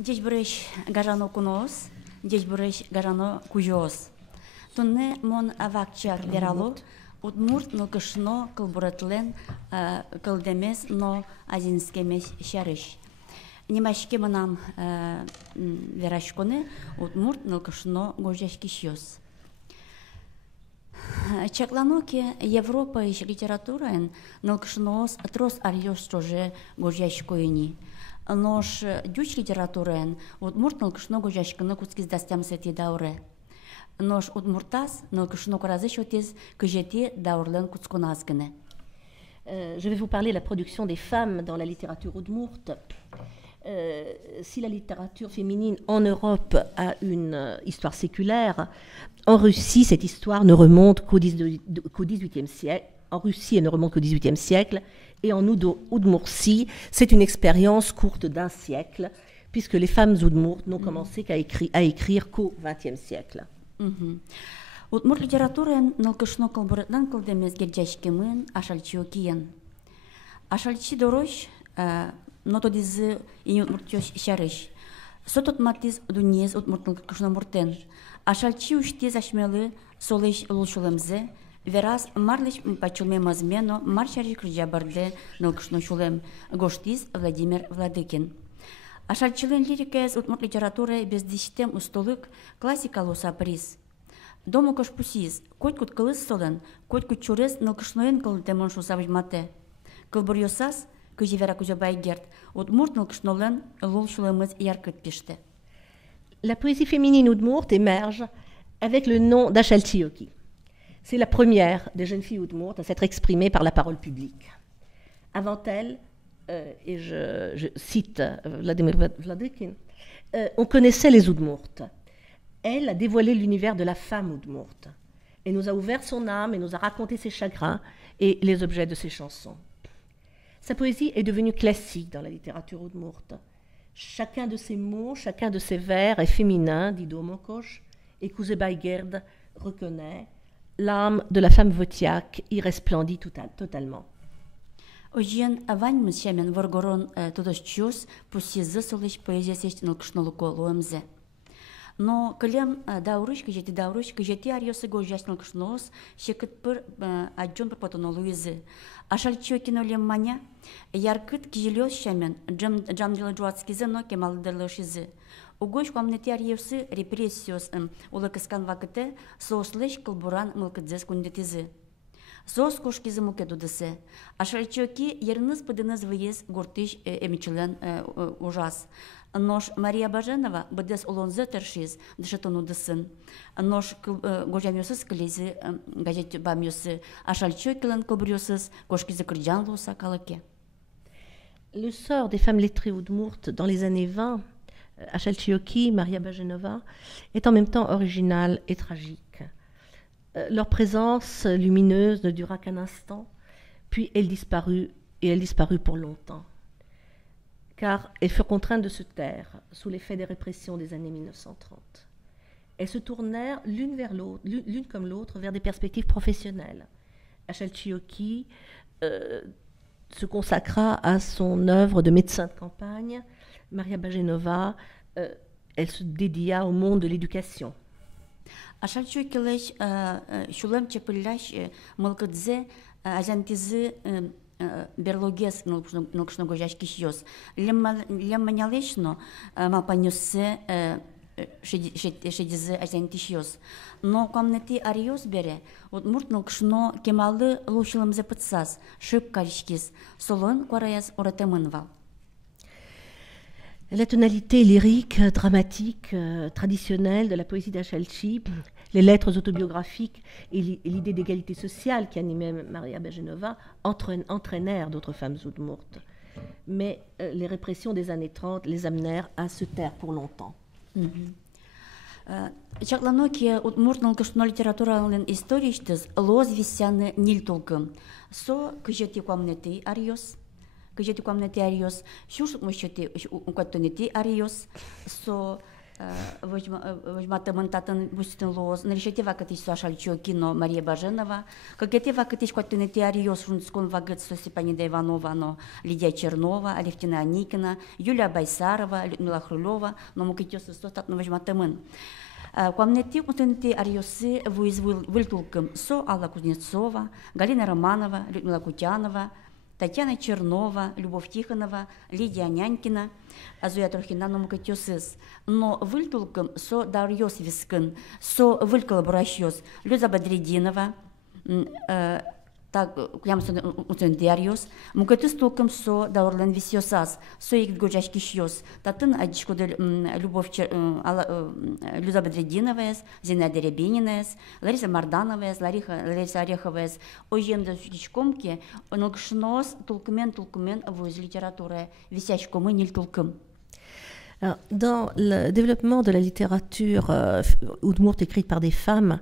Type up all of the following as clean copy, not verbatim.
Здесь брыщ гажано кунос, здесь брыщ гажано кужос. Тунне мон авакчак вералу, удмурт но кышно кылбуратлен кылдемес но азинскемес шарыш. Немашке манам верашконы, удмурт но кышно гожашки шьос. Чакланоки Европа и литература налкшноос трос арьос тоже гожашкоини. Нож дюч литературен удмурт налкшно гожашканы куцкиз дастям сети дауре. Нож удмуртас налкшно коразышотез кыжети даурлен куцкуназгыны. Je vais vous parler de la production des femmes dans la littérature oudmourte. Si la littérature féminine en Europe a une histoire séculaire, en Russie, cette histoire ne remonte qu'au XVIIIe siècle. En Russie, elle ne remonte qu'au XVIIIe siècle. Et en Oudmourtie, c'est une expérience courte d'un siècle, puisque les femmes oudmourtes n'ont commencé à écrire qu'au XXe siècle. Удмурт литературен налкышно кылбырытнан кылдемес герджашкемын ашальчио киен. Ашальчи дорош нотодизы и удмуртёш шарыш. Сотот матиз дуньез удмурт налкышно муртен. Ашальчи уштез ашмелы солыш лулшулемзе, верас марлыш пачулме мазмено маршари крыджабарде налкышно шулем. Гоштиз Владимир Владыкин. Ашальчилен лирикез удмурт литература бездиштем устолык классикалу саприз. Дому кашпусиз, котькут кылыс солен, котькут чурес налкышноен кылдемон шусавжмате. Кылбурьосас, кыжевера кузебайгерт, удмурт налкышнолен лулшулемыз яркыт пиште. La poésie féminine oudmourte émerge avec le nom d'Achaltioki. C'est la première des jeunes filles oudmourtes à s'être exprimée par la parole publique. Avant elle, et je cite Vladimir Vladykin, on connaissait les oudmourtes. Elle a dévoilé l'univers de la femme oudmourte. Elle nous a ouvert son âme et nous a raconté ses chagrins et les objets de ses chansons. Sa poésie est devenue classique dans la littérature oudmourte. Chacun de ses mots, chacun de ses vers est féminin, dit Domokosh, et Kuzebaigerd reconnaît l'âme de la femme votiaque y resplendit totalement. Ожен авань мсямен воргорон тодошчус пусизы солыш поэзия сештинал кышнолуко луэмзе. Но кылем даурыш кыжети арьосы гожаснал кышноос шекыт пыр аджон пыр потонолу изы. Ашальчиокин олем маня яркыт кижелёс шамен джамдила джуацкизы но кемалдырлыш изы. Угош комнети арьосы репрессиос улыкыскан вакыты сослыш кылбуран мылкыдзес кундетизы. Сос кошкизы мукедудысы. Ашальчиоки ерныз пыдыныз выез гуртыш эмичилен ужас. Нож Мария Баженова быдес улонзы тершиз дышетону дысын. Нож гожамёсыз клези газет бамёсы. Ашальчиокилен кобрёсыз кошкизы кырджан луса калыке. Le sort des femmes lettrées oudmourtes dans les années 20, Achaltioki, Maria Bajenova, est en même temps original et tragique. Leur présence lumineuse ne dura qu'un instant, puis elle disparut, et elle disparut pour longtemps. Car elles furent contraintes de se taire sous l'effet des répressions des années 1930. Elles se tournèrent l'une vers l'autre, l'une comme l'autre, vers des perspectives professionnelles. Achaltioki se consacra à son œuvre de médecin de campagne. Maria Bajenova, elle se dédia au monde de l'éducation. Ашальчиокилеш шулем чепылляш мылкыдзе азантизы берлогес нокшно гожашки шьос. Лемманялешно малпанюссе шедизы азантишьос. Но комнати ариос бере, удмурт нокшно кемалы лушилымзе пытсас, шып калишкис, солон кораяс уратемынвал. La tonalité lyrique, dramatique, traditionnelle de la poésie d'Achalchi, les lettres autobiographiques et l'idée d'égalité sociale qui animait Maria Bajenova entraînèrent d'autres femmes oudmourtes. Mais les répressions des années 30 les amenèrent à se taire pour longtemps. Чакланоки удмурт налкышно литературален историштыз лоз висяны нил толкым. Со кыжети комнети ариос. Кыжети комнети ариос, шуш мышчети укаттонети ариос, со Вожматамын татын бустин лоз, наришете вакатиш Сашальчо кино Мария Баженова, как эти вакатиш котенети Ариос Рунскон вагат Степанида Иванова, но Лидия Чернова, Алевтина Аникина, Юлия Байсарова, Людмила Хрулева, но мукитёс стотат на вожматамын. Комнети котенети Ариосы выльтулком Со Алла Кузнецова, Галина Романова, Людмила Кутянова, Татьяна Чернова, Любовь Тихонова, Лидия Нянькина, Азуя Трохина, но мукатёсыс. Но выльтулком со Дарьёс Вискин, со вылькала Буращёс, Люза Бадрединова, так, куям сон Дарьёс, мукатёс толком со Даурлен Висёсас, со их годжашки шьёс, татын адишкодель Любовь Люза Бадрединова, Зинаида Рябинина, Лариса Марданова, Лариса Орехова, Ожемда Сучкомки, Нгшнос, толкмен в литературе, висячкомы ниль толком. Dans le développement de la littérature Udmurt écrite par des femmes,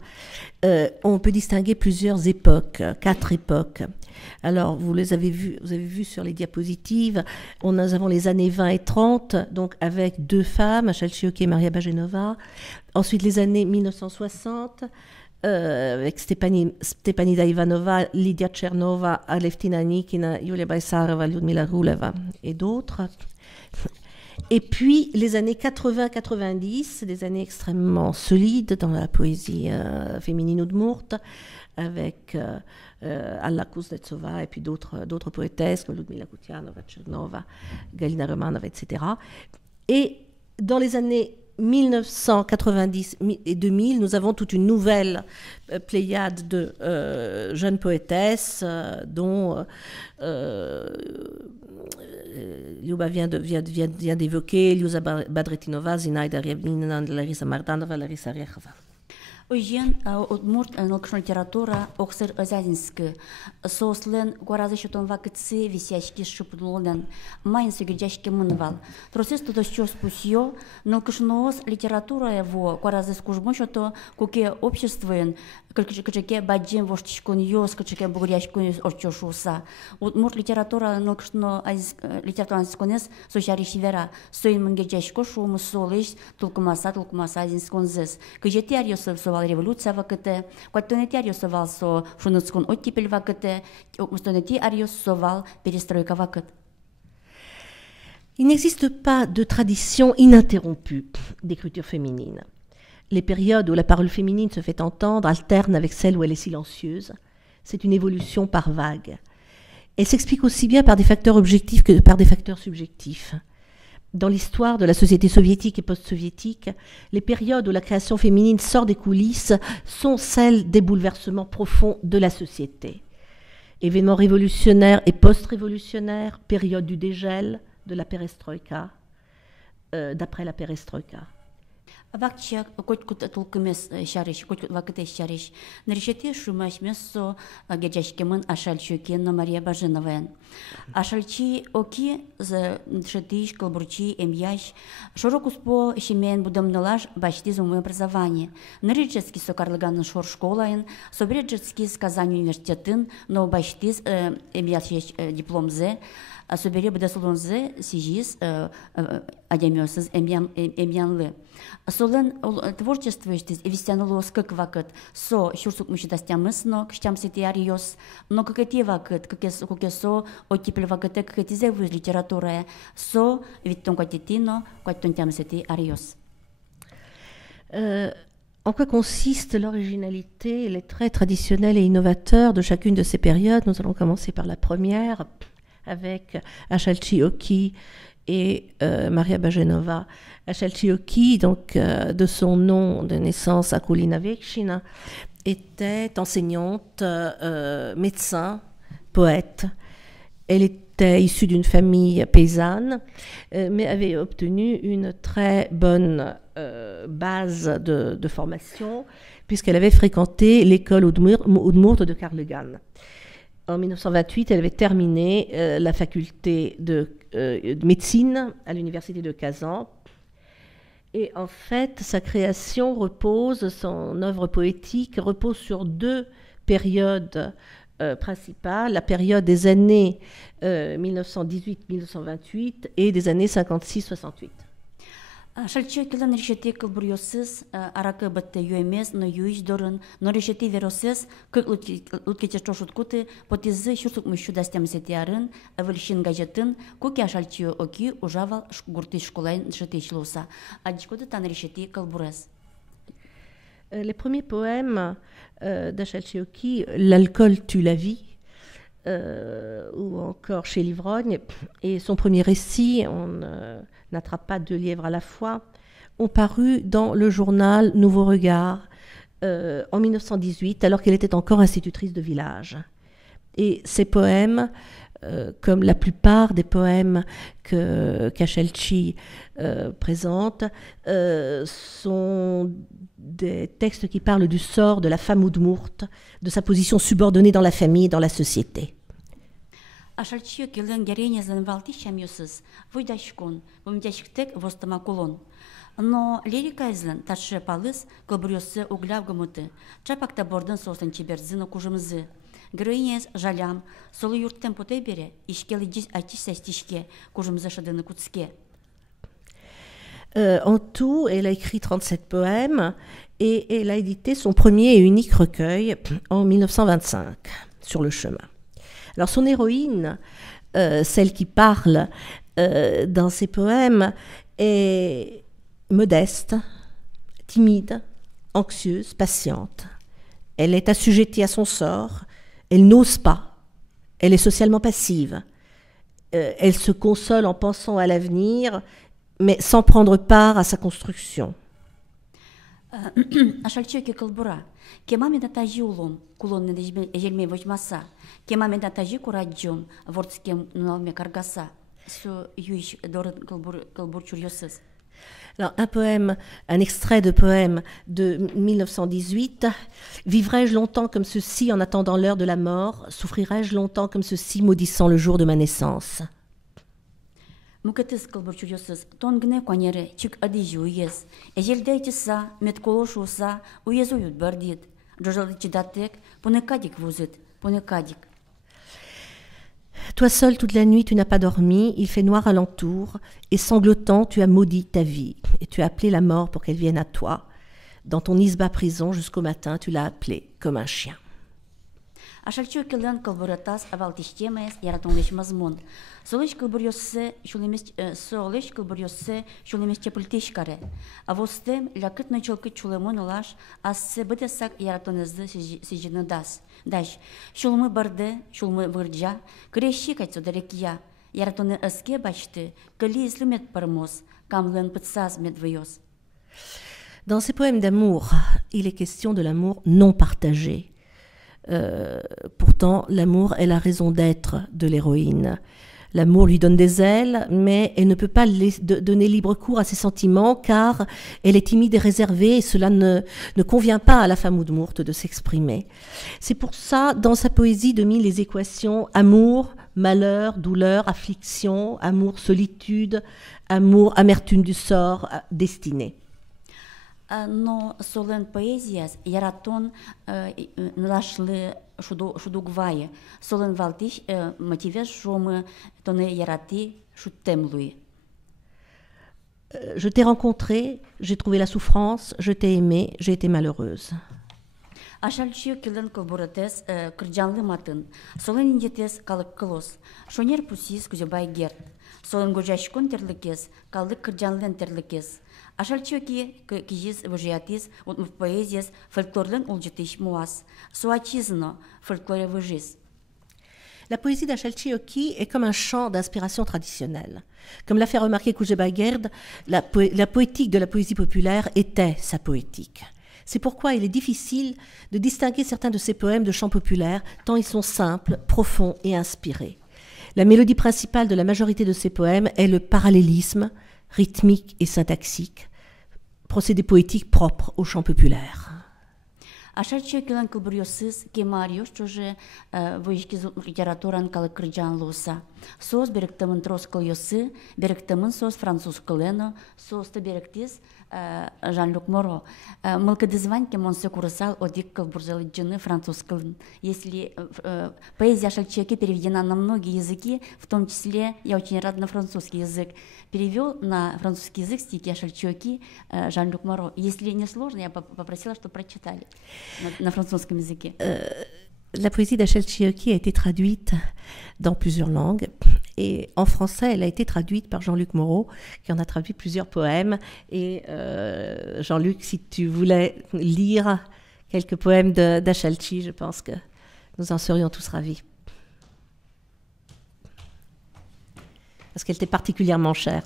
on peut distinguer plusieurs époques, 4 époques. Alors, vous avez vu sur les diapositives, nous avons les années 20 et 30, donc avec 2 femmes, Chalchioki et Maria Bajenova. Ensuite, les années 1960, avec Stepanida Ivanova, Lydia Chernova, Alevtina Nikina, Yulia Baisarova, Lyudmila Ruleva et d'autres. Et puis les années 80-90, des années extrêmement solides dans la poésie féminine Udmurt, avec Alla Kuznetsova et puis d'autres poétesses comme Ludmila Kutianova, Chernova, Galina Romanova, etc. Et dans les années 1990 et 2000, nous avons toute une nouvelle pléiade de jeunes poétesses dont Liuba vient d'évoquer Liuza Badretinova, Zinaida Rябинина, Larisa Mardanova, Larisa Орехова. Ожен Удмурт научная литература Оксер Азязинск сослен гораздо счетом вакци висящий шипнулен майн согречащий мынвал. Тросес туда сейчас пусьё научная литература его гораздо скужбон счето куке обществен качеке баджем воштичкон ёс качеке бугряшкон орчошуса. Удмурт литература научная литература сконес сошаришивера соин мангерчашко шуму солиш толкумаса азинсконзес. Качете арьёсов революция вакыты, куаттонети арьёсовал со шунуцкон оттепель вакыты, мустонети арьёсовал перестройка вакыт. Il n'existe pas de tradition ininterrompue d'écriture féminine. Les périodes où la parole féminine se fait entendre alternent avec celles où elle est silencieuse. C'est une évolution par vagues. Elle s'explique aussi bien par des facteurs objectifs que par des facteurs subjectifs. Dans l'histoire de la société soviétique et post-soviétique, les périodes où la création féminine sort des coulisses sont celles des bouleversements profonds de la société. Événements révolutionnaires et post-révolutionnaires, période du dégel, de la perestroïka, d'après la perestroïka. Вакча котькут толкымес шариш, котькут вакыте шариш. Наришете шумаш место геджашкемын Ашальчукен Мария Баженовен. Ашальчи оки за шатиш, колбурчи, эмьяш. Широкус по шемен будем налаж бачти за мое образование. Наричецкий сокарлыганын шор школаен, собреджецкий сказань университетін, но бачтиз эмьяш дипломзе. Собери бедасулонзе сижис адемиосыз эмьянлы. Солен творчествующий вестянулось как вакыт со щурсук мучидастямысно кштямсети ариос, но как эти вакыт, как со оттепель вакыты, как эти зевы литература со виттон катетино, катон тямсети ариос. En quoi consiste l'originalité, les traits traditionnels et innovateurs de chacune de ces périodes? Nous allons commencer par la première, avec Achalchioki et Maria Bajenova. Achalchioki, donc de son nom de naissance Akulina Vekshina, était enseignante, médecin, poète. Elle était issue d'une famille paysanne, mais avait obtenu une très bonne base de formation, puisqu'elle avait fréquenté l'école Udmurt de Karlegan. En 1928, elle avait terminé la faculté de médecine à l'université de Kazan. Et en fait, sa création repose, son œuvre poétique repose sur 2 périodes principales, la période des années 1918-1928 et des années 56-68. Шальчы килен решети кылбурьосыз, арака бытты юемес, но юиш дорын, но решети веросыз, кык луткече чошуткуты, потизы шурсук мыщу дастямсетиарын, авыльшин гаджетін, куки ашальчы оки ужавал гурты школайн шетичлуса. Адичкоды тан решети кылбурез. Les premiers poèmes d'Achal Chioki, L'alcool tue la vie, ou encore Chez l'ivrogne, et son premier récit, On n'attrape pas deux lièvres à la fois, ont paru dans le journal Nouveau Regard en 1918, alors qu'elle était encore institutrice de village. Et ces poèmes, comme la plupart des poèmes qu'Achalchi présente, sont des textes qui parlent du sort de la femme Udmurt, de sa position subordonnée dans la famille et dans la société. Ашальчы килен геренезен валти шамьосыз, войдашкон, вымдящиктек востама кулон. Но лирика излен таши палыс кылбурьосы угляв гымыты, чапакта бордын сосын чеберзыны кужымызы. Героинез жалям, солы юрттен потэй бере, ишкели дис айтиш сестишке, кужымызы шадыны куцке. En tout, elle a écrit 37 poèmes et elle a édité son premier et unique recueil en 1925, Sur le chemin. Alors son héroïne, celle qui parle dans ses poèmes, est modeste, timide, anxieuse, patiente. Elle est assujettie à son sort, elle n'ose pas, elle est socialement passive. Elle se console en pensant à l'avenir, mais sans prendre part à sa construction. Ашальчыки кылбура, кема мен атажи улом, кулонны ежелме вожмаса, кема мен атажи кураджон, вордскем налме каргаса, су юиш дорын кылбур чурьосыз. Alors, un extrait de poème de 1918. Vivrai-je longtemps comme ceci en attendant l'heure de la mort? Souffrirai-je longtemps comme ceci maudissant le jour de ma naissance? Мукетыз кылбур чурьосыз, тонгне конере, чик адижи уез, ежелдейтиса, метколошуса, уез уют бардит, джожалы чидатек, понекадик вузит, понекадик. Toi seul toute la nuit tu n'as pas dormi, il fait noir alentour, et sanglotant tu as maudit ta vie, et tu as appelé la mort pour qu'elle vienne à toi. Dans ton isba prison jusqu'au matin tu l'as appelée comme un chien. Ашальчу килен кылбуратас авалтиштемес яратонлеш мазмон. Солыш кылбурьоссы шулемес чепылтишкаре. А востем лякыт началкы чулемон олаш ассы бытесак яратонезды сижины дас. Даш, шулмы барды, шулмы вырджа, крещи кайцо дарекия. Яратоны эске бачты, кыли излюмет пармоз, камлен пытсаз медвоёз. Dans ces poèmes d'amour, il est question de l'amour non partagé. Pourtant, l'amour est la raison d'être de l'héroïne. L'amour lui donne des ailes, mais elle ne peut pas donner libre cours à ses sentiments car elle est timide et réservée et cela ne convient pas à la femme Udmurt de s'exprimer. C'est pour ça, dans sa poésie, domine les équations amour, malheur, douleur, affliction, amour, solitude, amour, amertume du sort, destinée. Но солен поэзияс яратон налашлы шудугвае. Солен валтиш мотивес шумы тоне ярати шуттемлуи. Je t'ai rencontré, j'ai trouvé la souffrance, je t'ai aimé, j'ai été malheureuse. Ашальчы килен кылбуратес кырджанлы матын. Солен индетес калык кылос. Шонер пусис күзебай герт. Солен гожашкон терликес, калык кырджанлен терликес. Ашальчоки кижис выжиатис, вот в поэзиес фольклорлен улжитиш муас. Суачизно фольклоре выжис. La poésie d'Achalchioki est comme un chant d'inspiration traditionnelle. Comme l'a fait remarquer Koujeba Gerd, la poétique de la poésie populaire était sa poétique. C'est pourquoi il est difficile de distinguer certains de ses poèmes de chants populaires, tant ils sont simples, profonds et inspirés. La mélodie principale de la majorité de ses poèmes est le parallélisme, rythmique et syntaxique, procédé poétique propre au chant populaire. Ашарчы килан кылбырьосыз кемариош чуже войшки литературан калы кырджан лоса. Сос беректамын трос кыльосы, беректамын сос француз кылено, состы беректиз Жан-Люк Моро. Мылкадызваньки монсе курасал одик кылбурзалы джины француз кылын. Если поэзия Ашарчыки переведена на многие языки, в том числе, я очень рада, на французский язык, перевел на французский язык стихи Ашарчыки Жан-Люк Моро. Если не сложно, я попросила, чтобы прочитали на французском языке. La poésie d'Achel Chioki a été traduite dans plusieurs langues. Et en français, elle a été traduite par Jean-Luc Moreau, qui en a traduit plusieurs poèmes. Et Jean-Luc, si tu voulais lire quelques poèmes d'Achalchi, je pense que nous en serions tous ravis. Parce qu'elle était particulièrement chère.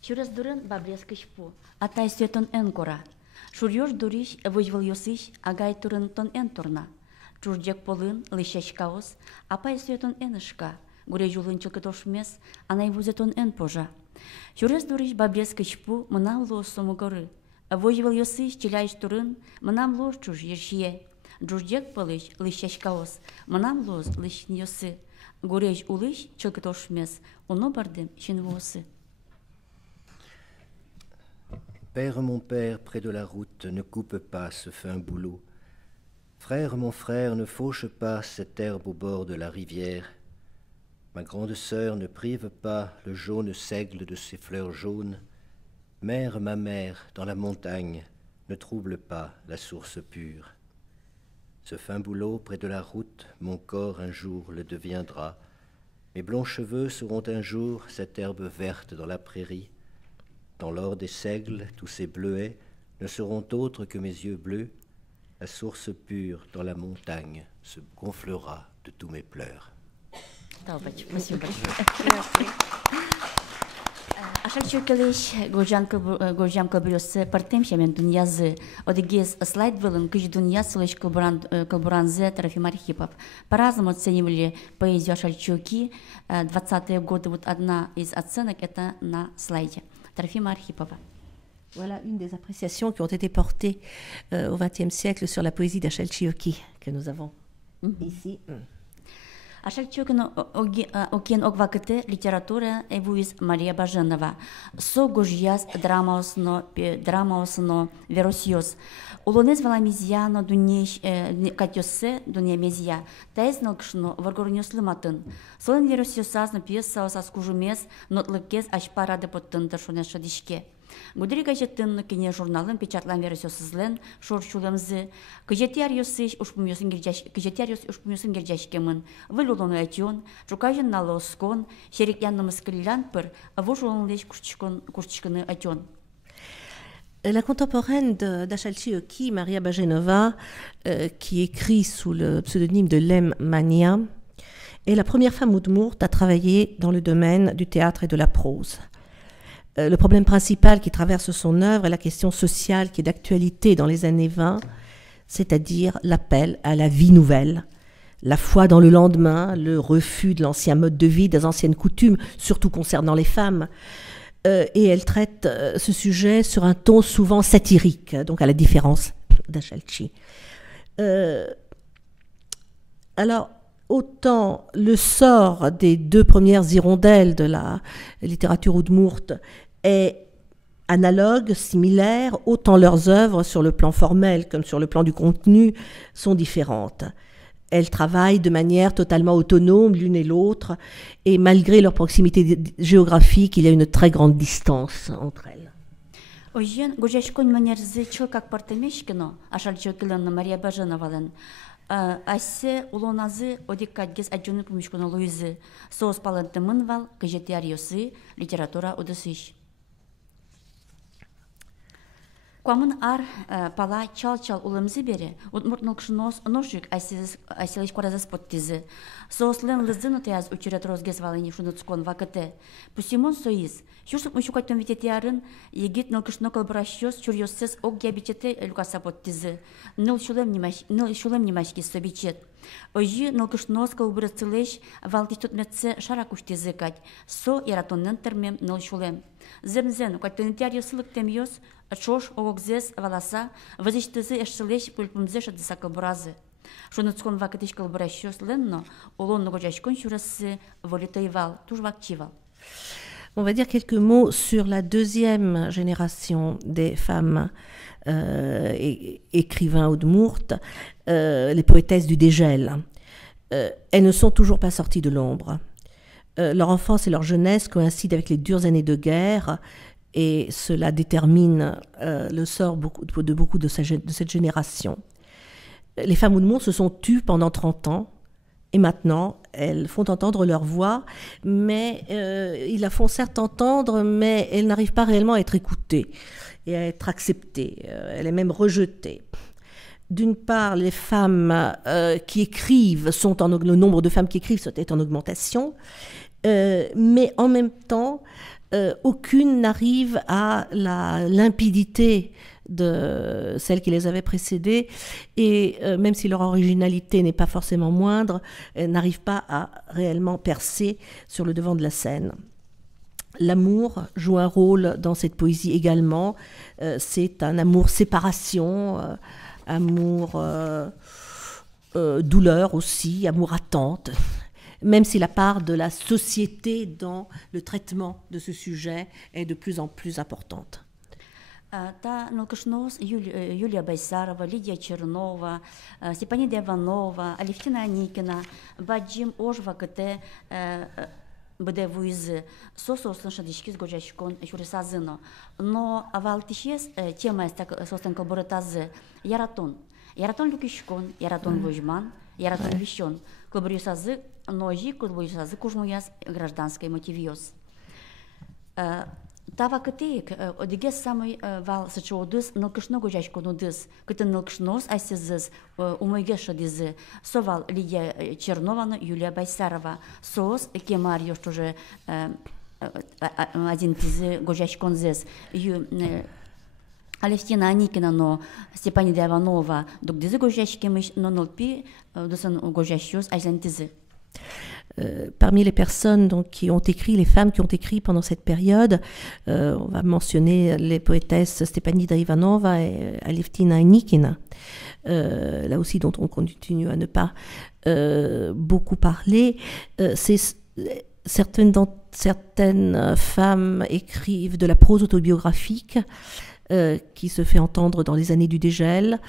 Чурес дурен бабрес кышпу, атай светон энкора. Шурьёш дуриш, выжвал ёсыш, агай турен тон энторна. Чурджек полын, лыщащ каос, апай светон энышка. Гуре жулын чылкытошмес, анай вузетон энпожа. Чурес дуриш бабрес кышпу, мынам лос сомугоры. Выжвал ёсыш, чиляйш турын, мынам лос чуж ершие. Чурджек полыш, лыщащ каос, мынам лос лыщн ёсы. Гуреш улыш, чылкытошмес, уно бардем щенвосы. Père mon père, près de la route, ne coupe pas ce fin bouleau. Frère mon frère, ne fauche pas cette herbe au bord de la rivière. Ma grande sœur, ne prive pas le jaune seigle de ses fleurs jaunes. Mère, ma mère, dans la montagne, ne trouble pas la source pure. Ce fin bouleau près de la route, mon corps un jour le deviendra. Mes blonds cheveux seront un jour cette herbe verte dans la prairie. Dans l'or des seigles, tous ces bleuets ne seront autres que mes yeux bleus. La source pure dans la montagne se gonflera de tous mes pleurs. Ашарчыкелеш гожам кылбырёсы партем шемен дуньязы одегез слайд вылын кыж дунья слыш кылбуранзе Трофим Архипов. По-разному оценивали поэзию Ашарчуки. 20-е годы, вот одна из оценок это на слайде Трофима Архипова. Voilà une des appréciations qui ont été portées au XXe siècle sur la poésie d'Achel Chioki que nous avons ici. Ашарчукин окен огвакыты литература эвуиз Мария Баженова. Со гожьяс драмаосно веросиоз. Улонез валамизияно дунеш катёсе дунемезия. Тайз налкшно варгорнёслыматын. Солен веросиосазно пьесаос аскужумес нотлыккез ашпарады поттын ташунеша дишке. Гудри газеттын кине журналын печатлан веросиосызлен шорчулымзы. Кыжетиариосыш ушпумёсын герджашкемын. Вылулону айтён, чукайын налоскон, шерикяннымыз кыллян пыр, вожулонлеш курчкыны айтён. La contemporaine d'Achel Chioki, Maria Bajenova, qui écrit sous le pseudonyme de Lem Mania, est la première femme oudmourte à travailler dans le domaine du théâtre et de la prose. Le problème principal qui traverse son œuvre est la question sociale qui est d'actualité dans les années 20, c'est-à-dire l'appel à la vie nouvelle, la foi dans le lendemain, le refus de l'ancien mode de vie, des anciennes coutumes, surtout concernant les femmes. Et elle traite ce sujet sur un ton souvent satirique, donc à la différence d'Achalchi. Alors, autant le sort des deux premières hirondelles de la littérature oudmourte est analogue, similaire, autant leurs œuvres, sur le plan formel comme sur le plan du contenu, sont différentes. Elles travaillent de manière totalement autonome l'une et l'autre, et malgré leur proximité géographique, il y a une très grande distance entre elles. Ojien, gojashkon manierzi chilkak partemeshkino, Ашарчукилан Мария Баженовален. Асе улоназы одиккадгез аджуны пумишкуна луизы. Соос палантымын вал, кыжетиариосы, литература удысыш. Quamın ar pala çal ulımızı beri, udmurt nılkşınos noşuk asilış korazas pottizi. Soğuslen lızını teyaz uçuret rozgez valini şunutkon vakıtı. Pusimon soyiz. Şursup müşukatın vitetiarın, yegit nılkşıno kalburaşyos, çuryossiz ok gabicete lukasa pottizi. Nıl şulem nimaşki sobiçet. Ojı nılkşınos kalburasılış, valti tutmetsi şarak uştizi kать. So yaratonnen termem nıl şulem. Zemzen, ukatpenitiariosılık temios, Чош огзес валаса, возиштызи эшселеш пульпумзеш адыса калбуразы. Шуныцкон вакытыш калбуращос ленно, олонно гожачкон чурасы волитоевал, туж вакчивал. On va dire quelques mots sur la deuxième génération des femmes écrivains Udmurt, les poétesses du dégel. Elles ne sont toujours pas sorties de l'ombre. Leur enfance et leur jeunesse coïncident avec les dures années de guerre, et cela détermine le sort de beaucoup de cette génération. Les femmes Udmurt se sont tues pendant 30 ans, et maintenant, elles font entendre leur voix, mais ils la font certes entendre, mais elles n'arrivent pas réellement à être écoutées et à être acceptées. Elle est même rejetée. D'une part, les femmes qui écrivent le nombre de femmes qui écrivent est en augmentation, mais en même temps, aucune n'arrive à la limpidité de celles qui les avaient précédées, et même si leur originalité n'est pas forcément moindre, elles n'arrivent pas à réellement percer sur le devant de la scène. L'amour joue un rôle dans cette poésie également. C'est un amour séparation, amour douleur aussi, amour attente. Même si la part de la société dans le traitement de ce sujet est de plus en plus importante. Та Нылкышнос, Юлия Байсарова, Лидия Чернова, Степанида Иванова, Алевтина Аникина, Баджим Ожва КТ БДВУИЗ, Сосо Слышадичкис Годжачкон, Шурисазыно. Но Авалтишес, тема Состен Колборетазы, Яратон. Яратон Люкишкон, Яратон Вожман, Яратон Вищон, Колборюсазы, Ножи, Колборюсазы, Кужмуяс, гражданской мотивиос. Тава кытеек, одигес самый вал сычоодыз, нылкышно гожачконудыз, кыты нылкышнос айсызыз, умойгеша дизы, совал Лидия Чернована, Юлия Байсарова, соос кемариош тоже один дизы гожачконзыз, Алевтина Аникина, но Степанида Иванова, дук дизы гожачкемыш, но нылпи, дусан гожачкос айзантизы. Parmi les personnes donc, qui ont écrit, les femmes qui ont écrit pendant cette période, on va mentionner les poétesses Stepanida Ivanova et Alevtina Anikina, là aussi dont on continue à ne pas beaucoup parler. Certaines femmes écrivent de la prose autobiographique qui se fait entendre dans les années du dégel,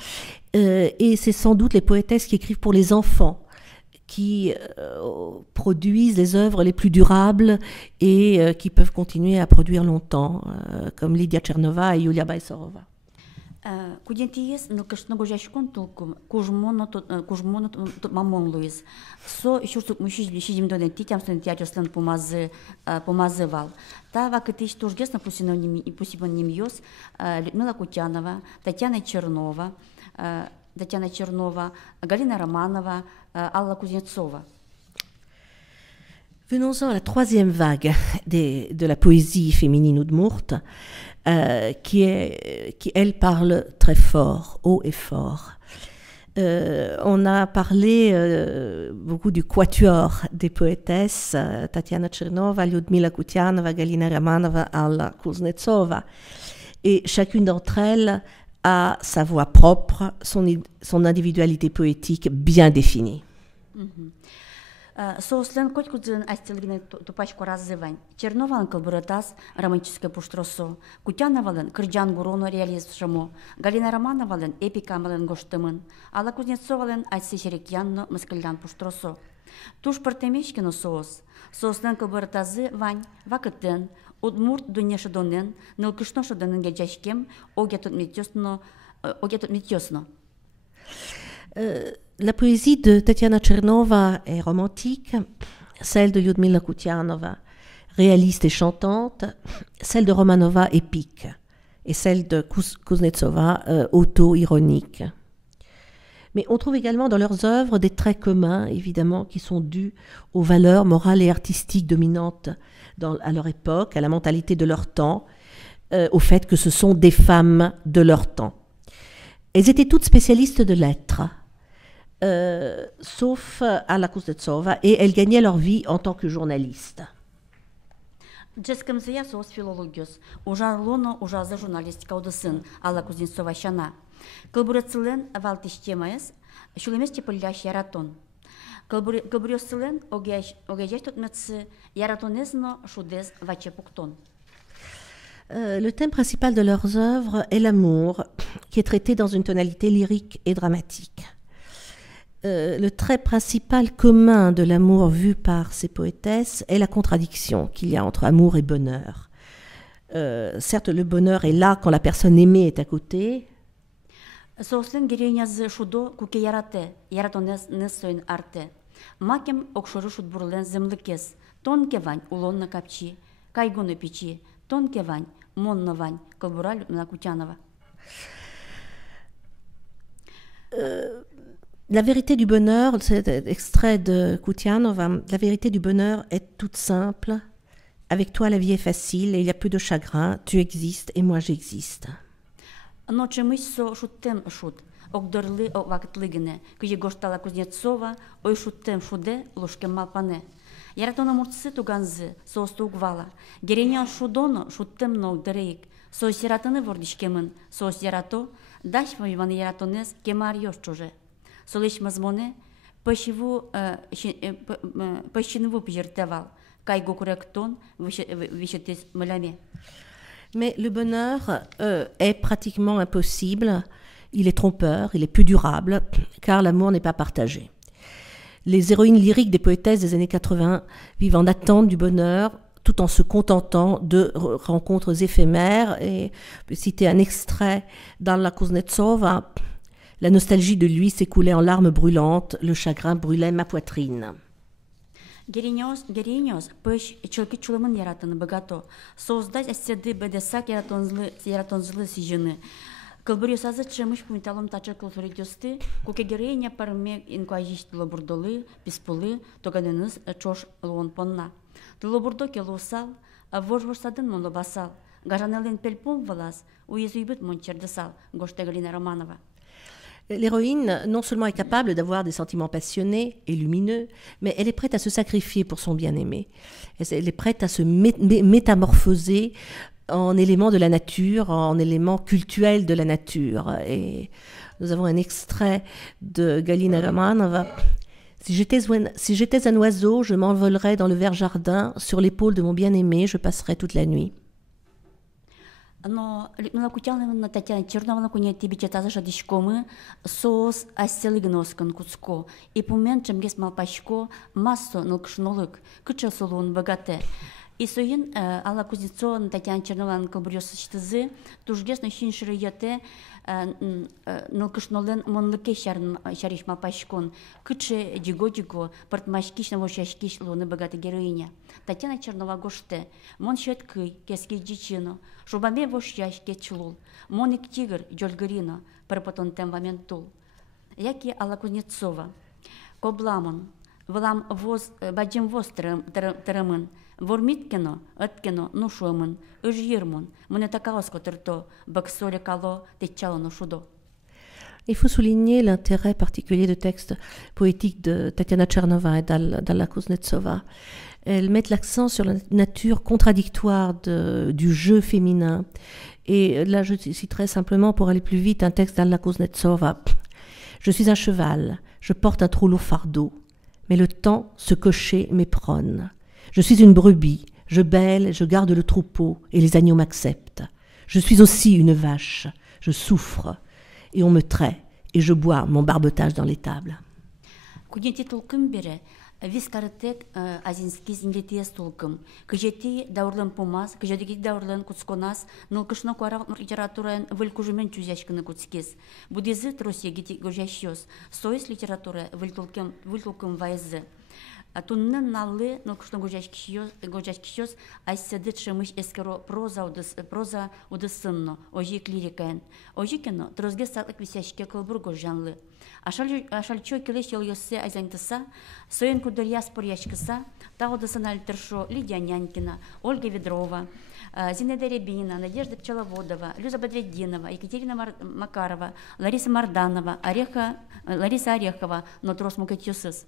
et c'est sans doute les poétesses qui écrivent pour les enfants, qui produisent les œuvres les plus durables et qui peuvent continuer à produire longtemps, comme Lydia Chernova et Yulia Байсарова. Кудентиес нылкышно гожачкон толкум, кужмоно мамон Луис. Со шурсук мушидимдонен титямстон тиатёслен помазывал. Та вакытыш тургес на пусибоннимьёс Людмила Кутянова, Татьяна Чернова, Галина Романова, Alla Kuznetsova. Venons-en à la troisième vague de la poésie féminine Udmurt, qui elle parle très fort, haut et fort. On a parlé beaucoup du quatuor des poétesses, Tatiana Chernova, Lyudmila Kutianova, Galina Romanova, Alla Kuznetsova. Et chacune d'entre elles a sa voix propre, son individualité poétique bien définie. Соуслен котькудзын астелгине тупачку раззывань. Черновалын кылбыратас романтическое пуштросо. Кутяновалын кырджан гуроно реалист шамо. Галина Романовалын эпикамалын гоштымын. Алла Кузнецовалын айтсы шерекянно мыскыльдан пуштросо. Туш партемешкино соус. Соуслен кылбыратазы вань вакытын. Удмурт дунеша донен, нылкышноша донен геджашкем, огятут метьосно. La poésie de Tatiana Chernova est romantique, celle de Lyudmila Kutianova réaliste et chantante, celle de Romanova épique. et celle de Kuznetsova auto-ironique. Mais on trouve également dans leurs œuvres des traits communs, évidemment, qui sont dus aux valeurs morales et artistiques dominantes à leur époque, à la mentalité de leur temps, au fait que ce sont des femmes de leur temps. Elles étaient toutes spécialistes de lettres, sauf Alla Kuznetsova, et elles gagnaient leur vie en tant que journalistes. Джескамзыя соос филологиос, ужарлоно ужазы журналистика удысын, Алла Кузнецова шана. Кылбурецылен валтиштемаес, шулеместе пылляш яратон. Кылбурецылен огежеш тотмецы яратонезно шудез вачепуктон. Le thème principal de leurs œuvres est l'amour, qui est traité dans une tonalité lyrique et dramatique. Le trait principal commun de l'amour vu par ces poétesses est la contradiction qu'il y a entre amour et bonheur. Certes, le bonheur est là quand la personne aimée est à côté. Сослен героинязы шудо куке яратонез несойн арте. Макем окшору шудбурлен землекес, тонке вань улонна капчи, кайгоны печи, тонке вань, монна вань, колбураль Млакутянова. La vérité du bonheur, cet extrait de Kutianova, la vérité du bonheur est toute simple. Avec toi, la vie est facile et il n'y a plus de chagrin. Tu existes et moi j'existe. Но чемись со шуттем шут, огдорли овактлыгене, кыжи гоштала Кузнецова, ой шуттем шуде, ложкем малпане. Яратона муртсы туганзы, соосту угвала, гереня шудоно шуттем ногдерейк, соос яратыны вордишкемын, соос ярато, даш воеваны яратонез кемар ёшчуже. Солиш мазмоне, пащинву пижертевал, кайго коректон, вишетес маляме. Mais le bonheur est pratiquement impossible, il est trompeur, il est peu durable, car l'amour n'est pas partagé. Les héroïnes lyriques des poétesses des années 80 vivent en attente du bonheur, tout en se contentant de rencontres éphémères. Et je peux citer un extrait d'Alla Kuznetsova. La nostalgie de lui s'écoulait en larmes brûlantes, le chagrin brûlait ma poitrine. Гериниос, пыш чылки чулымын яратыны богато. Создать оседы бедесак яратонзлы сижины. Кылбырёсазы чемыш пумиталом тача кылфуридёсты, куке героиня парме инкуажиштылы бурдолы, писпулы, тоганыныз чош луон понна. Тылы бурдо келусал, вожворсадын монло басал. Гажанелен пельпом валас, уезуйбыт мончердесал, Гошта Галина Романова. L'héroïne, non seulement est capable d'avoir des sentiments passionnés et lumineux, mais elle est prête à se sacrifier pour son bien-aimé. Elle est prête à se métamorphoser en élément de la nature, en élément cultuel de la nature. Et nous avons un extrait de Galina Romanova. Si j'étais un oiseau, je m'envolerais dans le vert jardin, sur l'épaule de mon bien-aimé, je passerais toute la nuit. Но Млакутянова Татьяна Черновна куня тебе читала шадишкомы соос асселигноскан куцко и помен чемгес малпашко массо нылкшнолык кыча солун богате. И соин Алла Кузнецова Татьяна Черновна кылбурёсы штызы тужгес на шинширыяте нылкшнолен монлыке шариш малпашкон кыча диго портмашкиш на вошашкиш луны богате героиня. Татьяна Чернова гоште, мон шеткый, кески дичино, шубаме вошяш кетчулул, моник тигр, джольгарино, перепотон тем моментул. Яки Алла Кузнецова, кобламон, влам бадим воз теремын, вормиткено, откено, нушуемын, ыжирмон, мне такаоско терто, баксоле кало, течало нушудо. Il faut souligner l'intérêt particulier de textes poétiques de Tatiana Tchernova et d'Alla Kuznetsova. Elles mettent l'accent sur la nature contradictoire du jeu féminin. Et là, je citerai simplement, pour aller plus vite, un texte d'Alla Kuznetsova. Je suis un cheval, je porte un trop lourd fardeau, mais le temps, ce cocher, m'éperonne. Je suis une brebis, je bêle, je garde le troupeau, et les agneaux m'acceptent. Je suis aussi une vache, je souffre, et on me traite, et je bois mon barbotage dans l'étable. Вискарытек азинский зиндетиес толкым. Кыжети даурлан помаз, кыжетики даурлан куцконас, нылкышна куарак литературен вылькужумен чузяшкыны куцкес. Будезы тросье гити гожащёс. Союз литература вылтолкым вайзы. Туннын наллы, но кушно гожаш кишёс, айседит шемыш эскеро проза удысынно, ожик лирикаен. Ожикено, трозге сатлык висяшке кылбурго жанлы. Ашальчо келеш ел йоссе айзантыса, соен кудырья спорьячкыса, та удысын альтершо Лидия Нянькина, Ольга Ведрова, Зинаида Рябинина, Надежда Пчеловодова, Люза Бадреддинова, Екатерина Макарова, Лариса Марданова, Лариса Орехова, Нотрос Мукатьюсыс.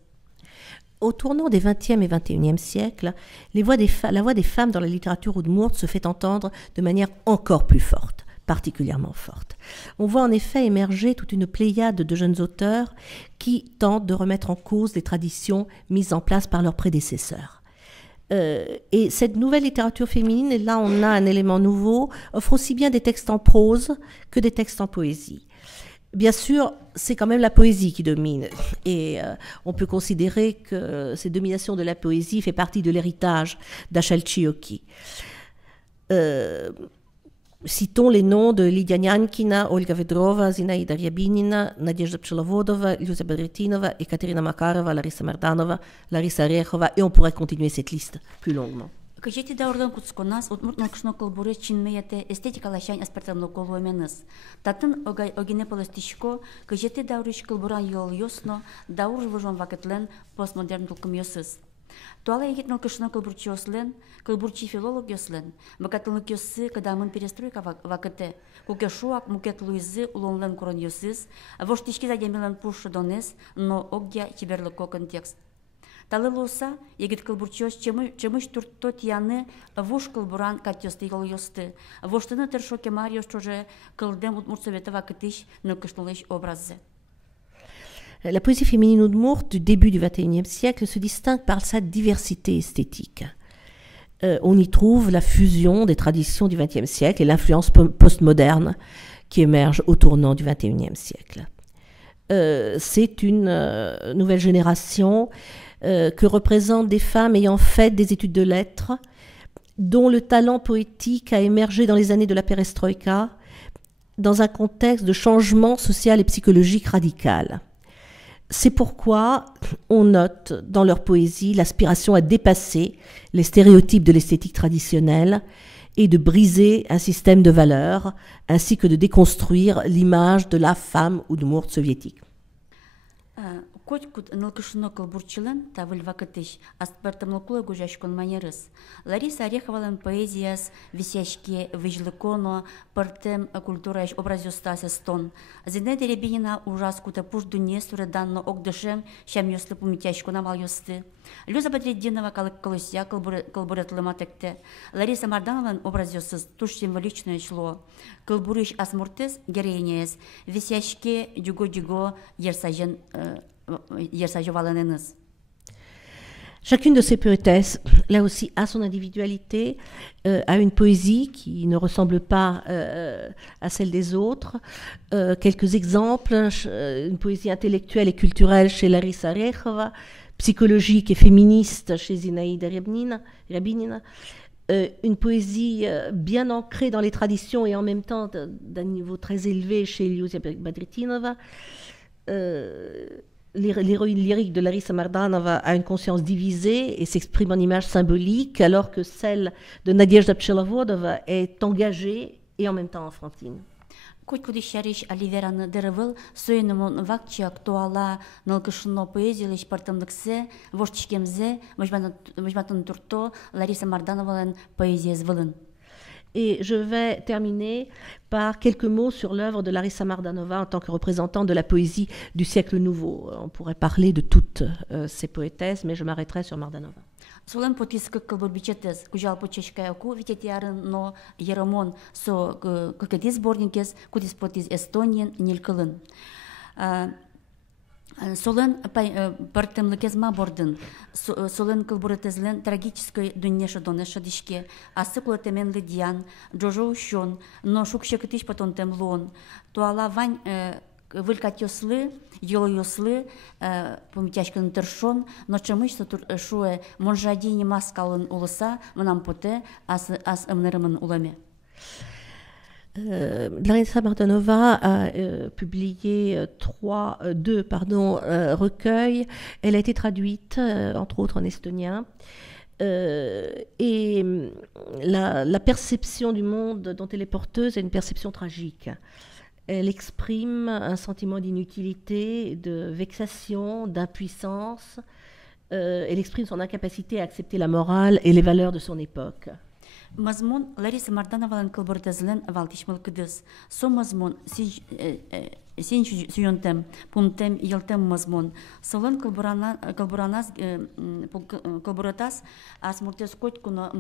Au tournant des XXe et XXIe siècles, la voix des femmes dans la littérature oudmourte se fait entendre de manière encore plus forte, particulièrement forte. On voit en effet émerger toute une pléiade de jeunes auteurs qui tentent de remettre en cause les traditions mises en place par leurs prédécesseurs. Et cette nouvelle littérature féminine, et là on a un élément nouveau, offre aussi bien des textes en prose que des textes en poésie. Bien sûr, c'est quand même la poésie qui domine, et on peut considérer que cette domination de la poésie fait partie de l'héritage d'Achalchiocchi. Citons les noms de Lidia Nyankina, Olga Vedrova, Zinaida Ryabinina, Nadezhda Pchelovodova, Luza Badretinova, Ekaterina Makarova, Larissa Mardanova, Larissa Orechova, et on pourrait continuer cette liste plus longuement. Кажете даурдан куцконас, утмуртно кшно колбуре чинмеяте эстетикалашань аспартамно колуэменес. Татын огине полостишко, кажете дауриш колбуран йол йосно, даур вожон вакетлен постмодерн толком йосыз. Туала егетнал кшно колбурчи ослен, колбурчи филолог йослен, вакатлынок йосы, кадамын перестройка вакете, кукешуак мукет луизы улонлен корон йосыз, воштишки задемилен пуш донес, но огдя чиберлыко контекст. Талылуса, егет кылбурчос чемыш турто тияны вуш кылбуран катёсты йол йосты. Воштыны тершо кемариос чоже кылдем утмуртсоветова кытыш ныкышлылыш образы. La poésie féminine oudmourte du début du XXIe siècle se distingue par sa diversité esthétique. On y trouve la fusion des traditions du XXe siècle et l'influence postmoderne qui émerge au tournant du XXIe siècle. C'est une nouvelle génération que représentent des femmes ayant fait des études de lettres, dont le talent poétique a émergé dans les années de la perestroïka, dans un contexte de changement social et psychologique radical. C'est pourquoi on note dans leur poésie l'aspiration à dépasser les stéréotypes de l'esthétique traditionnelle et de briser un système de valeurs, ainsi que de déconstruire l'image de la femme oudmourte soviétique. Котькут нылкышно кылбурчылын тавыл вакытыш аспартамлыкулы гужашкон манерыс. Лариса Ореховалын поэзияс висяшке выжлыконо пыртем культураш образёстасы стон. Зинаида Рябинина ужас кута пуш дуне суреданно огдышем шам ёслы пумитяшкона мал ёсты. Люза Бадреддинова калык колосья кылбуретлыма текте. Лариса Мардановалын образёсыз туш символичное шло. Кылбурыш асмуртес героиняс висяшке дюго-дюго ерсажен Chacune de ces poétesses, là aussi, a son individualité, a une poésie qui ne ressemble pas à celle des autres. Quelques exemples, une poésie intellectuelle et culturelle chez Larissa Orechova, psychologique et féministe chez Zinaida Ryabinina, une poésie bien ancrée dans les traditions et en même temps d'un niveau très élevé chez Luza Badretinova. L'héroïne lyrique de Larissa Mardanova a une conscience divisée et s'exprime en images symboliques, alors que celle de Nadezhda Pchelovodova est engagée et en même temps enfantine. Куть-кудищариш Оливераны дырывыл, сөйнімін вакчи актуала нылкышыно поэзиялыш партымдыксы, воштишкемзе, мыжматын турто Лариса Мардановалын поэзиязвылын. Et je vais terminer par quelques mots sur l'œuvre de Larissa Mardanova en tant que représentante de la poésie du siècle nouveau. On pourrait parler de toutes ces poétesses, mais je m'arrêterai sur Mardanova. Солен потиска кылбурбичетес, кужал почешкая оку, витетиарын, но еромон со какети сборникес, кудис потис Эстониен, нилкылын. Солен партемлыкезма бордын, солен кылбуретезлен трагической дуннеша донеша дишке, асы кулатемен лидьян, джожо ущон, но шукшекетиш потон темлон, туала вань вылькатёслы, йолоёслы, помитяшкан тершон, но чемыш шуэ монжадини маскалын улыса, мнам поте, ас эмнерымын уламе. Larisa Mardanova a publié deux recueils. Elle a été traduite, entre autres en estonien. Et la perception du monde dont elle est porteuse est une perception tragique. Elle exprime un sentiment d'inutilité, de vexation, d'impuissance. Elle exprime son incapacité à accepter la morale et les valeurs de son époque. Мазмун Лариса Мардановалан кылбыртазлен валтишмал кыдыс. Со мазмун син сүйөнтем, пунтем йылтем мазмун. Солон кылбыранас кылбыратас асмуртес кот куно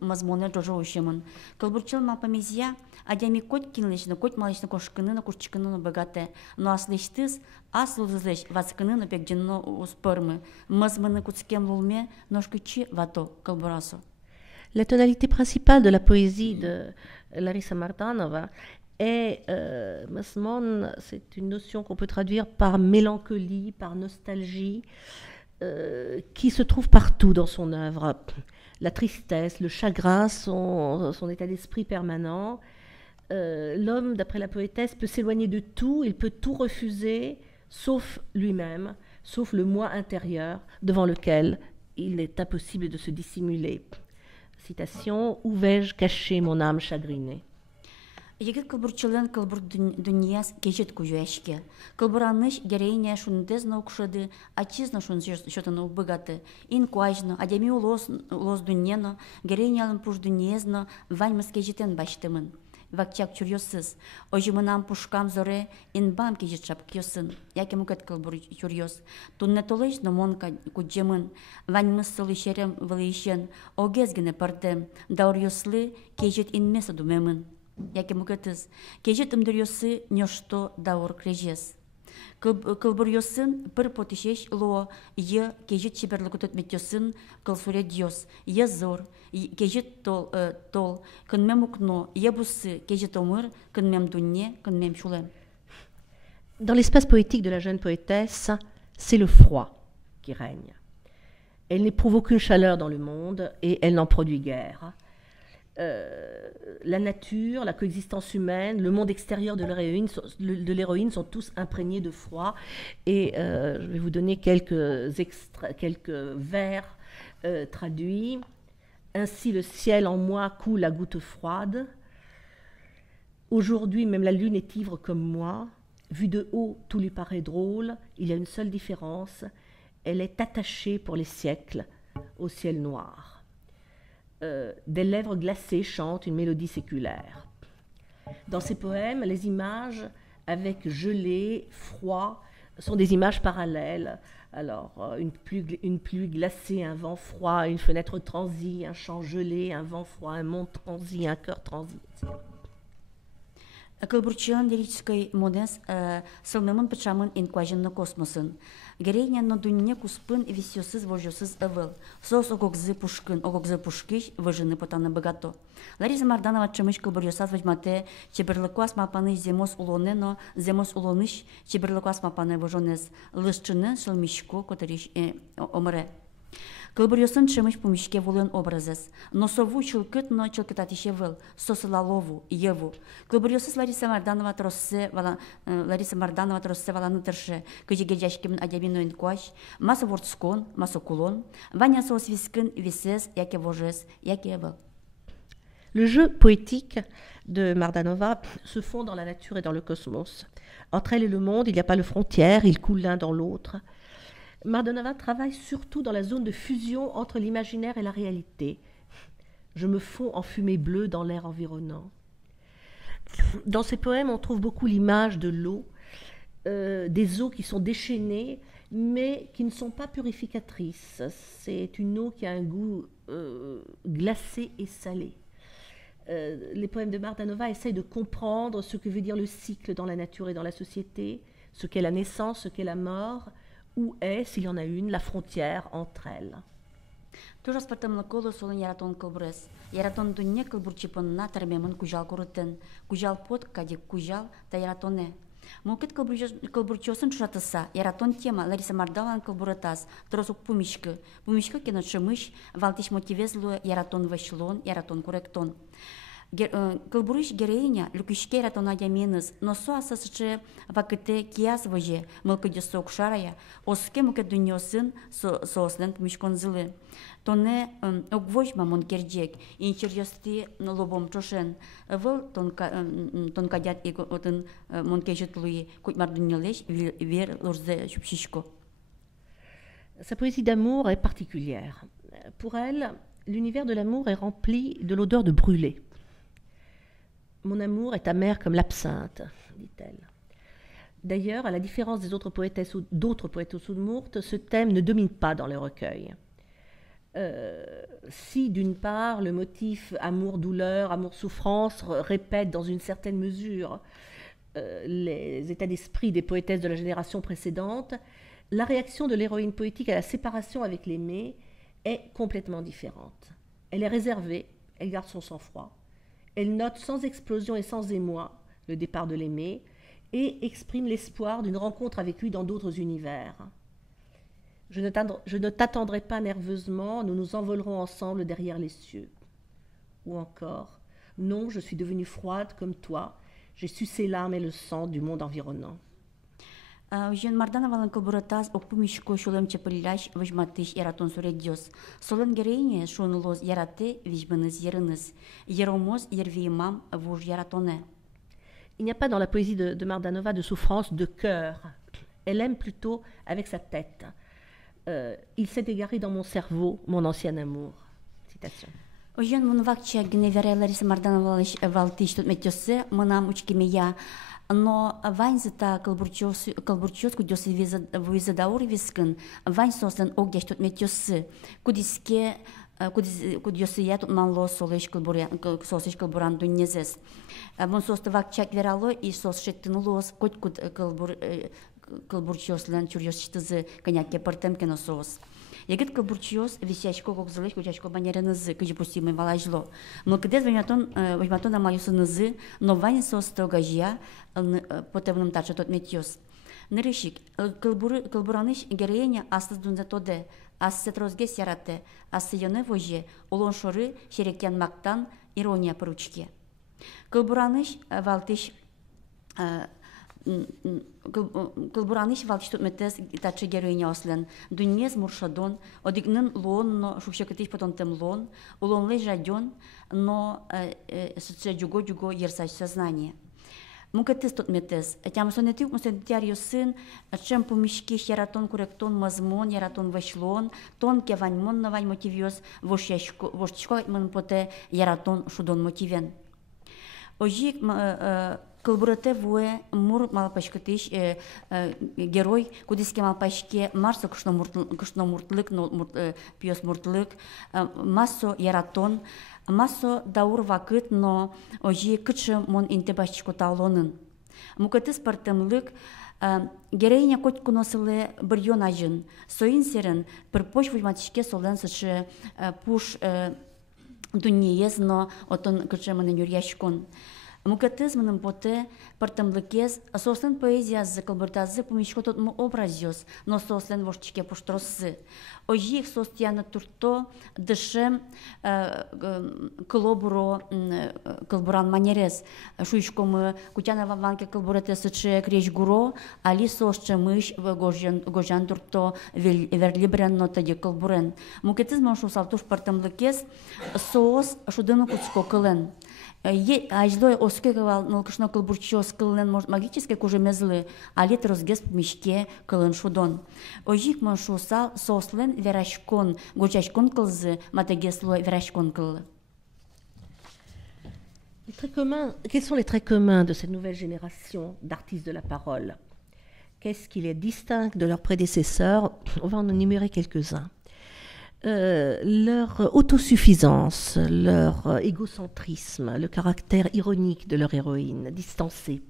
мазмуны жожо ушемын. Кылбырчыл мапамизия адями кот кинлешны кот малышны кошкыны курчкыны богате. Но аслыштыз аслузлеш васкыны пекжинно успырмы. Мазмуны куцкем лулме ношкычи вато кылбырасо. La tonalité principale de la poésie de Larisa Mardanova est Mazmon, c'est une notion qu'on peut traduire par mélancolie, par nostalgie, qui se trouve partout dans son œuvre. La tristesse, le chagrin, son état d'esprit permanent. L'homme, d'après la poétesse, peut s'éloigner de tout, il peut tout refuser, sauf lui-même, sauf le moi intérieur devant lequel il est impossible de se dissimuler. Citation, où vais-je cacher mon âme chagrinée? Егет кылбырчылын кылбыр дүнияс кежет кужуэшке. Кылбыраныш героиня шундез наукшады, ачизна шун шотаны убыгаты. Ин куажно, адеми улос дүньено, героинялын пуш дүниезно, ваньмыз кежетен баштымын. Вакчак чурьосыз, ожимынам пушкам зоре, инбам кежет шапкёсын, яке мукет кылбыр чурьос. Тунне толеш но монка куджемын, ваньмыз солышерем вылышен, огезгене пардем, даурьослы кежет инмеса думемын. Яке мукетыз, кежет имдырьосы нёшто даур крежес. Кылбырьосын пыр потишеш ло, е кежет чеберлык өтметьосын кылсуре дьос, е зор, кежет тол, кынмем укно, е бусы, кежет омыр, кынмем дунне, кынмем шулем. Dans l'espace poétique de la jeune poétesse, c'est le froid qui règne. Elle n'éprouve aucune chaleur dans le monde et elle n'en produit guère. La nature, la coexistence humaine, le monde extérieur de l'héroïne sont tous imprégnés de froid. Et je vais vous donner quelques vers traduits. Ainsi le ciel en moi coule à gouttes froides. Aujourd'hui même la lune est ivre comme moi. Vu de haut, tout lui paraît drôle. Il y a une seule différence. Elle est attachée pour les siècles au ciel noir. Des lèvres glacées chantent une mélodie séculaire. Dans ces poèmes, les images avec gelée, froid, sont des images parallèles. Alors, une pluie glacée, un vent froid, une fenêtre transie, un champ gelé, un vent froid, un monde transi, un cœur transi, etc. Кылбырчылын лирической модес сылнымын пычамын инкуажынны космосын. Героиня на дуне куспын висёсыз вожёсыз ывыл. Сос огогзы пушкиш выжыны потаны богато. Лариса Марданова чымыш кылбырьосаз возьмате чеберлыкуас мапаны земос улонено, земос улоныш чеберлыкуас мапаны вожонез лышчыны шылмишко коториш омыре. Кылбырьосын чымыш пумишке вулын образыз. Носову чылкыт, но чылкытатише выл. Сосылалову, еву. Кылбырьосыз Лариса Марданова троссе валаны тыршы. Кыжеге жашкемін адябиноин куаш. Маса ворцкон, маса кулон. Ваня сос вискын висез, яке вожез, яке выл. Le jeu poétique de Mardanova se fond dans la nature et dans le cosmos. Entre elle et le monde, il n'y a pas de frontières, ils coulent l'un dans l'autre. Mardanova travaille surtout dans la zone de fusion entre l'imaginaire et la réalité. Je me fonds en fumée bleue dans l'air environnant. Dans ses poèmes, on trouve beaucoup l'image de l'eau, des eaux qui sont déchaînées, mais qui ne sont pas purificatrices. C'est une eau qui a un goût glacé et salé. Les poèmes de Mardanova essayent de comprendre ce que veut dire le cycle dans la nature et dans la société, ce qu'est la naissance, ce qu'est la mort, où est, s'il y en a une, la frontière entre elles. Toujours спартамлы коло солын яратон кылбырыз. Яратон дүнне кылбырчыпынна тармемын кужал курытын. Кужал пот кадик кужал та яратоне. Мукет кылбырчосын чушатыса, яратон тема Лариса Мардановалан кылбырытас. Тросук пумишкы. Пумишкы кено чымыш, валтиш мотивезлуе яратон вешлон, яратон корректон. Кылбурыш героиня люкишкера тона яминыз, но суасасычы вакыты кияс воже, мылкыды сокшарая, оске муке дуньосын сослен пумишконзылы. Тоне огвожма мон керджек, инчерьёсти лобом чошен, выл тонкадят и отын мон кежетлуи, кутмар дуньолеш вер лорзе шупшишко. Sa poésie d'amour est particulière. Pour elle, l'univers de l'amour est rempli de l'odeur de brûlé. Mon amour est amer comme l'absinthe, dit-elle. D'ailleurs, à la différence des autres d'autres poétesses Udmurt, ce thème ne domine pas dans le recueil. Si, d'une part, le motif amour-douleur, amour-souffrance répète dans une certaine mesure les états d'esprit des poétesses de la génération précédente, la réaction de l'héroïne poétique à la séparation avec l'aimé est complètement différente. Elle est réservée, elle garde son sang-froid, elle note sans explosion et sans émoi le départ de l'aimé et exprime l'espoir d'une rencontre avec lui dans d'autres univers. Je ne t'attendrai pas nerveusement, nous nous envolerons ensemble derrière les cieux. Ou encore, non, je suis devenue froide comme toi, j'ai sucé l'âme et le sang du monde environnant. Жен Марданова кылбуратаз окпумишко шулем чепылляш выжматыш яратон суреддёс. Солен героине шунлоз яраты вижбыныз ерыныз. Еромоз ервиимам вуж яратоне. Il n'y a pas dans la poésie de Mardanova de souffrance de cœur. Elle aime plutôt avec sa tête. Il s'est égaré dans mon cerveau, mon ancien amour. Citation. Жен мунвакча гневере Лариса Марданова валтыш тут метёсы, мынам учкемея. Но ваньзыта кылбурчос кудёсы визадаур вискын, вань сослен огдяш тут метёсы, кудиске кудёсы я тут манло солыш кылбуран дуннезес. Мон состы вакчак верало и сос шеттынулос, куд кылбурчослен чурьёсчтызы конякке партемкено сос. Егет кылбурчиос висячко кокзылыш кучачко банеренызы кыжипустимый валажло. Мылкыдез вайматон амаюсынызы, но вань состогажия потевным тача тот метьос. Нырышик, кылбураныш героиня аслыз дунзе тоде, ассет розгес ярате, ассы йоны воже, улон шоры шеректен мактан ирония поручке. Кылбураныш валтыш Кылбураныш валтыш тут метес тачы героиня ослен. Дуньез муршадон, одигнын лон, но шукшекатыш потом тем лон, улонлы жадён, но соце джуго-джуго ерсач сознание. Мукатыс тут метес. Тям сонетик мусентиарью сын, чем помешки яратон корректон мазмон, яратон вашлон, тон кеваньмон навань мотивиос, вошчко мон поте яратон шудон мотивен. Ожик кылбурате вуе мур малпашкатыш герой кудиске малпашке марсо кышно муртлык пиос муртлык массо яратон массо даур вакыт но ожи кычы мон интебашчко талонын мукатыс партемлык героиня кот куносылы бір йон ажын соин серен бір пош вульматишке солдан сычы пуш дуньез но отон кычы мын юрьяшкон Мукатызмының поте партамлыкез, сослен поэзия за кылбыртазы помешко тот му образёс, но сослен вошчике пуштросы. Ожих состяна турто дышем кылобуро кылбуран манерез. Шуйшко мы кутянова ванке кылбурате сыче креш гуро, али сосче мыш гожан турто верлибрен нотаде кылбурен. Мукатызмын шусалтуш партамлыкез соос шудыны куцко кылен. Ажлой оскегавал налкышно кылбурчос кылын магическе кужемезлы, а лет розгес в мешке кылын шудон. Ожик мон шусал сослен верашкон, гочашкон кылзы, матагесло верашкон кылы. Quels sont les traits communs de cette nouvelle génération d'artistes de la parole? Qu'est-ce qui les distingue de leurs prédécesseurs? On va en énumérer quelques-uns. Leur autosuffisance, leur égocentrisme, le caractère ironique de leur héroïne, distancée,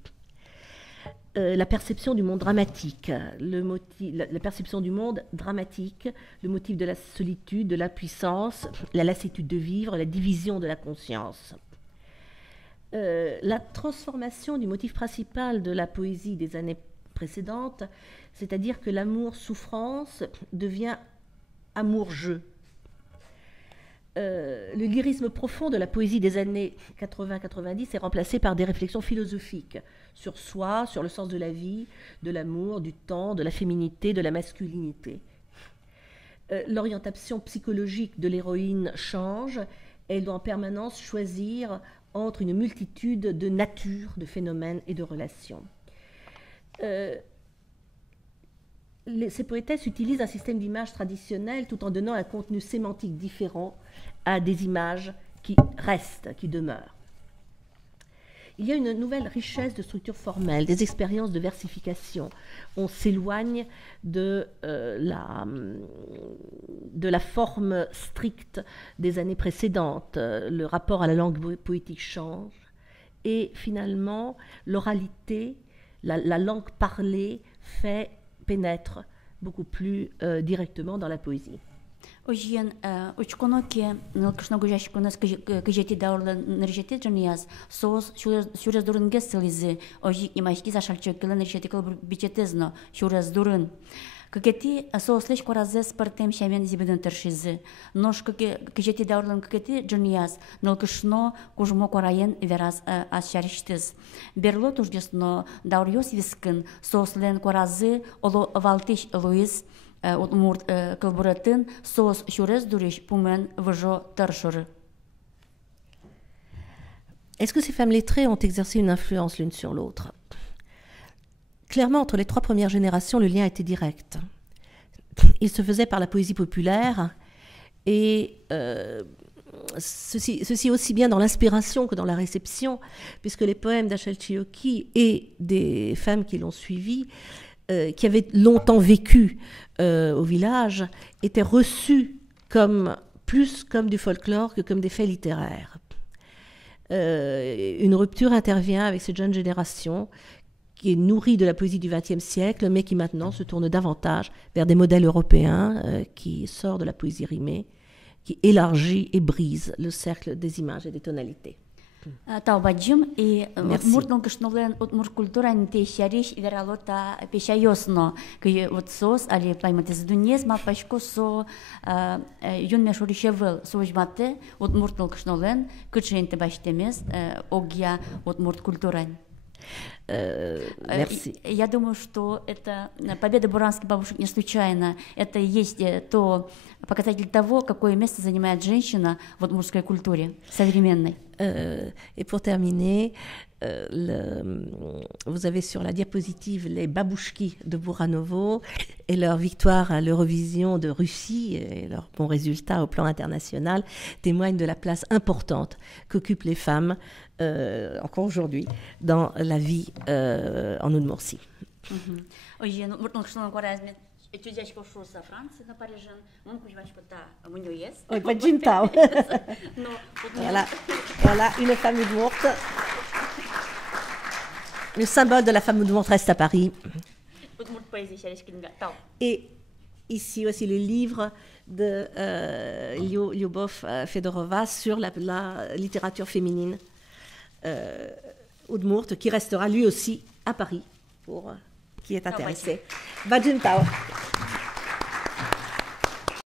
la perception du monde dramatique, la perception du monde dramatique, le motif de la solitude, de l'impuissance, la lassitude de vivre, la division de la conscience. La transformation du motif principal de la poésie des années précédentes, c'est-à-dire que l'amour-souffrance devient amour-jeu. le lyrisme profond de la poésie des années 80-90 est remplacé par des réflexions philosophiques sur soi, sur le sens de la vie, de l'amour, du temps, de la féminité, de la masculinité. L'orientation psychologique de l'héroïne change. Elle doit en permanence choisir entre une multitude de natures, de phénomènes et de relations. Ces poétesses utilisent un système d'images traditionnelles tout en donnant un contenu sémantique différent à des images qui restent, qui demeurent. Il y a une nouvelle richesse de structures formelles, des expériences de versification. On s'éloigne de la forme stricte des années précédentes. Le rapport à la langue poétique change. Et finalement, l'oralité, la langue parlée, pénètre beaucoup plus directement dans la poésie. Ojien, uchkonoki, nalkışno gujashkonas kajeti daurla nerjeti janias, sos şuraz durun gesselizi, ojik imaşki zaşalçökela nerjeti kal biçetezno, şuraz durun. Какети сослеш коразес партем шамен зибеден тершизи. Нош кajeti daurlan kaketi janias, nalkışno kujmo korayen veras asşariştiz. Berlo tujgesno daurios viskin, soslen korazı olo valtiş Luis, Удмурт калбуратын сос шурез дуриш пумен вожо таршоры. Est-ce que ces femmes lettrées ont exercé une influence l'une sur l'autre? Clairement, entre les trois premières générations, le lien était direct. Il se faisait par la poésie populaire et ceci aussi bien dans l'inspiration que dans la réception, puisque les poèmes d'Achel Chioki et des femmes qui l'ont suivi, qui avaient longtemps vécu au village, étaient reçus plus comme du folklore que comme des faits littéraires. Une rupture intervient avec cette jeune génération qui est nourrie de la poésie du XXe siècle, mais qui maintenant se tourne davantage vers des modèles européens, qui sort de la poésie rimée, qui élargit et brise le cercle des images et des tonalités. Таубаджим и муртнул кышнулен от муркультуран те шариш вералота пешайосно ки вот сос али плайматез дуньез мапашко со юн мешуришевел сожмате от муртнул кышнулен кыченте баштемес огья от мурткультуран. Я думаю, что это победа буранских бабушек не случайно. Это и есть то показатель того, какое место занимает женщина в мужской культуре современной. Et pour terminer, vous avez sur la diapositive les babouchki de Buranovo et leur victoire à l'Eurovision de Russie et leur bon résultat au plan international témoignent de la place importante qu'occupent les femmes encore aujourd'hui dans la vie en Udmurtie. Чудячко шоса Франции на Парижан, он кучвачко та муньоес. Ой, поджинтау. Voilà, une femme udmurte. Le symbole de la femme udmurte reste à Paris. Et ici aussi le livre de Lyubov Fedorova sur la littérature féminine udmurte, qui restera lui aussi à Paris pour qui est intéressé. Bajintao.